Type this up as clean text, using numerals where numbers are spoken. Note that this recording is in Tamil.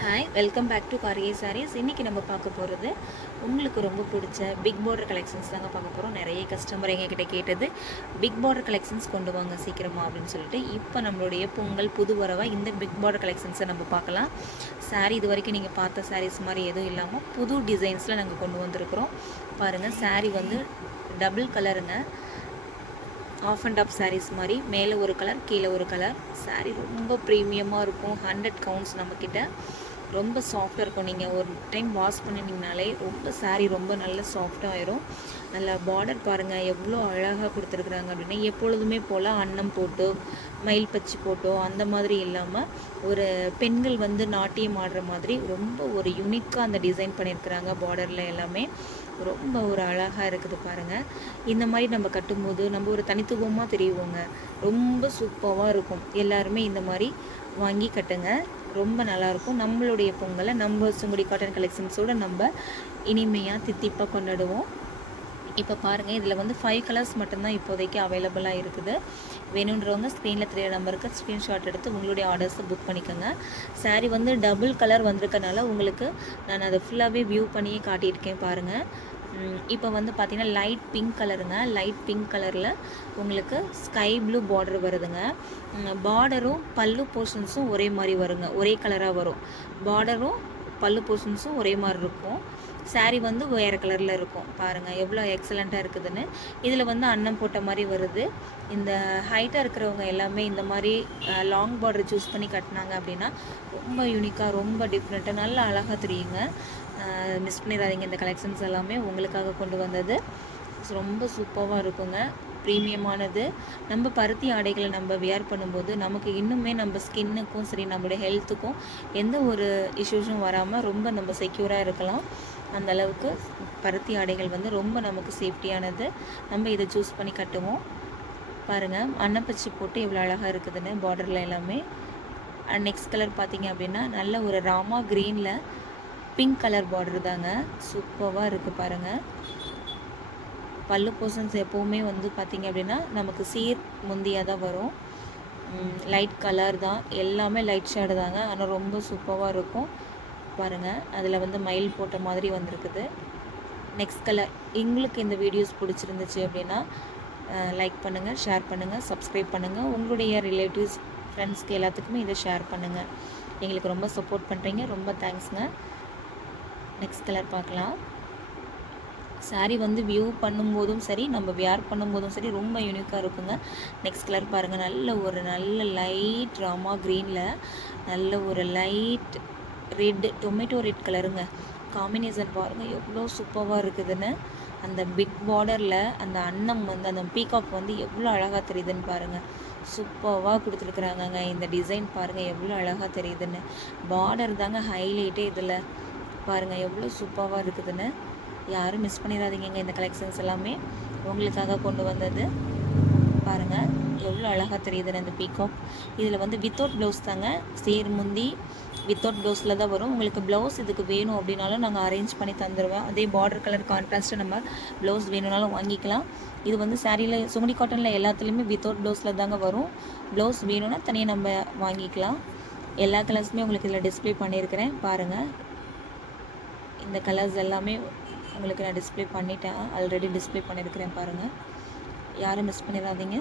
ஹாய், வெல்கம் பேக் டு கார்கே சாரீஸ். இன்றைக்கி நம்ம பார்க்க போகிறது உங்களுக்கு ரொம்ப பிடிச்ச பிக் பார்டர் கலெக்ஷன்ஸ் தாங்க பார்க்க போகிறோம். நிறைய கஸ்டமர் எங்ககிட்ட கேட்டது பிக் பார்டர் கலெக்ஷன்ஸ் கொண்டு வாங்க சீக்கிரமாக அப்படின்னு சொல்லிட்டு, இப்போ நம்மளுடைய பொங்கல் புது வரவாக இந்த பிக் பார்டர் கலெக்ஷன்ஸை நம்ம பார்க்கலாம். சாரீ இது வரைக்கும் நீங்கள் பார்த்த சாரீஸ் மாதிரி எதுவும் இல்லாமல் புது டிசைன்ஸில் நாங்கள் கொண்டு வந்திருக்கிறோம். பாருங்கள், சாரீ வந்து டபுள் கலருங்க. ஆஃப் அண்ட் ஆஃப் சாரீஸ் மாதிரி மேலே ஒரு கலர் கீழே ஒரு கலர். சாரீ ரொம்ப ப்ரீமியமாக இருக்கும். 100 கவுண்ட்ஸ் நம்மக்கிட்ட. ரொம்ப சாஃப்டாக இருக்கும். நீங்கள் ஒரு டைம் வாஷ் பண்ணினீங்கனாலே ரொம்ப சாரீ ரொம்ப நல்ல சாஃப்டாக ஆயிரும். நல்ல பார்டர் பாருங்கள் எவ்வளோ அழகாக கொடுத்துருக்குறாங்க அப்படின்னா, எப்பொழுதுமே போல் அன்னம் போட்டோ மயில் பச்சி போட்டோ அந்த மாதிரி இல்லாமல் ஒரு பெண்கள் வந்து நாட்டியம் ஆடுற மாதிரி ரொம்ப ஒரு யூனிக்காக அந்த டிசைன் பண்ணியிருக்கிறாங்க. பார்டரில் எல்லாமே ரொம்ப ஒரு அழகாக இருக்குது பாருங்கள். இந்த மாதிரி நம்ம கட்டும்போது நம்ம ஒரு தனித்துவமாக தெரியுவோங்க. ரொம்ப சூப்பராக இருக்கும். எல்லாருமே இந்த மாதிரி வாங்கி கட்டுங்க, ரொம்ப நல்லாயிருக்கும். நம்மளுடைய பொங்கலை நம்ம சுங்குடி காட்டன் கலெக்ஷன்ஸோடு நம்ம இனிமையாக தித்திப்பாக கொண்டாடுவோம். இப்போ பாருங்கள், இதில் வந்து 5 கலர்ஸ் மட்டும்தான் இப்போதைக்கு அவைலபிளாக இருக்குது. வேணுன்றவங்க ஸ்க்ரீனில் தெரிய நம்பருக்கு ஸ்க்ரீன்ஷாட் எடுத்து உங்களுடைய ஆர்டர்ஸை புக் பண்ணிக்கோங்க. சாரீ வந்து டபுள் கலர் வந்திருக்கனால உங்களுக்கு நான் அதை ஃபுல்லாகவே வியூ பண்ணியே காட்டியிருக்கேன் பாருங்கள். இப்போ வந்து பார்த்திங்கன்னா லைட் பிங்க் கலருங்க. லைட் பிங்க் கலரில் உங்களுக்கு ஸ்கை ப்ளூ பார்டர் வருதுங்க. பார்டரும் பல்லு போர்ஷன்ஸும் ஒரே மாதிரி வருங்க, ஒரே கலராக வரும். பார்டரும் பல்லு போர்ஷன்ஸும் ஒரே மாதிரி இருக்கும். சாரீ வந்து வேறு கலரில் இருக்கும். பாருங்கள் எவ்வளோ எக்ஸலண்ட்டாக இருக்குதுன்னு. இதில் வந்து அன்னம் போட்ட மாதிரி வருது. இந்த ஹைட்டாக இருக்கிறவங்க எல்லாமே இந்த மாதிரி லாங் பார்டர் சூஸ் பண்ணி கட்டினாங்க அப்படின்னா ரொம்ப யூனிக்காக ரொம்ப டிஃப்ரெண்ட்டாக நல்லா அழகாக தெரியுங்க. மிஸ் பண்ணிடாதீங்க. இந்த கலெக்ஷன்ஸ் எல்லாமே உங்களுக்காக கொண்டு வந்தது. ரொம்ப சூப்பராக இருக்குங்க. ப்ரீமியமானது. நம்ம பருத்தி ஆடைகளை நம்ம வியர் பண்ணும்போது நமக்கு இன்னுமே நம்ம ஸ்கின்னுக்கும் சரி நம்மளுடைய ஹெல்த்துக்கும் எந்த ஒரு இஷ்யூஸும் வராமல் ரொம்ப நம்ம செக்யூராக இருக்கலாம். அந்த அளவுக்கு பருத்தி ஆடைகள் வந்து ரொம்ப நமக்கு சேஃப்டியானது. நம்ம இதை சூஸ் பண்ணி கட்டுவோம். பாருங்கள், அன்னப்பச்சி போட்டு எவ்வளோ அழகாக இருக்குதுன்னு பார்டரில் எல்லாமே. நெக்ஸ்ட் கலர் பார்த்திங்க அப்படின்னா நல்ல ஒரு ராமா க்ரீனில் பிங்க் கலர் பார்டர் தாங்க. சூப்பராக இருக்குது பாருங்கள். பல்லு போர்ஷன்ஸ் எப்போவுமே வந்து பார்த்திங்க அப்படின்னா நமக்கு சீர் முந்தியாக தான் வரும். லைட் கலர் தான், எல்லாமே லைட் ஷேடு தாங்க. ஆனால் ரொம்ப சூப்பராக இருக்கும் பாருங்கள். அதில் வந்து மயில் போட்ட மாதிரி வந்திருக்குது. Next colour. எங்களுக்கு இந்த வீடியோஸ் பிடிச்சிருந்துச்சு அப்படின்னா லைக் பண்ணுங்கள், ஷேர் பண்ணுங்கள், சப்ஸ்கிரைப் பண்ணுங்கள். உங்களுடைய ரிலேட்டிவ்ஸ் ஃப்ரெண்ட்ஸ்க்கு எல்லாத்துக்குமே இதை ஷேர் பண்ணுங்கள். எங்களுக்கு ரொம்ப சப்போர்ட் பண்ணுறீங்க, ரொம்ப தேங்க்ஸுங்க. நெக்ஸ்ட் கலர் பார்க்கலாம். சாரீ வந்து வியூ பண்ணும்போதும் சரி நம்ம வியர் பண்ணும்போதும் சரி ரொம்ப யூனிக்காக இருக்குங்க. நெக்ஸ்ட் கலர் பாருங்கள், நல்ல லைட் ராமா க்ரீனில் நல்ல ஒரு லைட் ரெட் டொமேட்டோ ரெட் கலருங்க. காம்பினேஷன் பாருங்கள் எவ்வளோ சூப்பராக இருக்குதுன்னு. அந்த பிக் பார்டரில் அந்த அன்னம் வந்து அந்த பீகாக் வந்து எவ்வளோ அழகாக தெரியுதுன்னு பாருங்கள். சூப்பராக கொடுத்துருக்குறாங்கங்க. இந்த டிசைன் பாருங்கள் எவ்வளோ அழகாக தெரியுதுன்னு. பார்டர் தாங்க ஹைலைட்டே. இதில் பாருங்கள் எவ்வளோ சூப்பராக இருக்குதுன்னு. யாரும் மிஸ் பண்ணிடாதீங்க. இந்த கலெக்ஷன்ஸ் எல்லாமே உங்களுக்காக கொண்டு வந்தது. பாருங்கள் எவ்வளோ அழகாக தெரியுதுன்னு அந்த பீகாக். இதில் வந்து வித்தவுட் ப்ளவுஸ் தாங்க. சேர் முந்தி வித்தவுட் ப்ளவுஸில் தான் வரும். உங்களுக்கு ப்ளவுஸ் இதுக்கு வேணும் அப்படின்னாலும் நாங்கள் அரேஞ்ச் பண்ணி தந்துடுவோம். அதே பார்டர் கலர் கான்ட்ராஸ்ட்டு நம்ம ப்ளவுஸ் வேணும்னாலும் வாங்கிக்கலாம். இது வந்து சாரியில் சுங்குடி காட்டனில் எல்லாத்துலேயுமே வித்தவுட் ப்ளவுஸில் தாங்க வரும். ப்ளவுஸ் வேணும்னா தனியாக நம்ம வாங்கிக்கலாம். எல்லா கலர்ஸுமே உங்களுக்கு இதில் டிஸ்பிளே பண்ணியிருக்கிறேன் பாருங்கள். இந்த கலர்ஸ் எல்லாமே உங்களுக்கு நான் டிஸ்பிளே பண்ணிட்டேன். ஆல்ரெடி டிஸ்பிளே பண்ணியிருக்கிறேன் பாருங்கள். யாரும் மிஸ் பண்ணிடாதீங்க.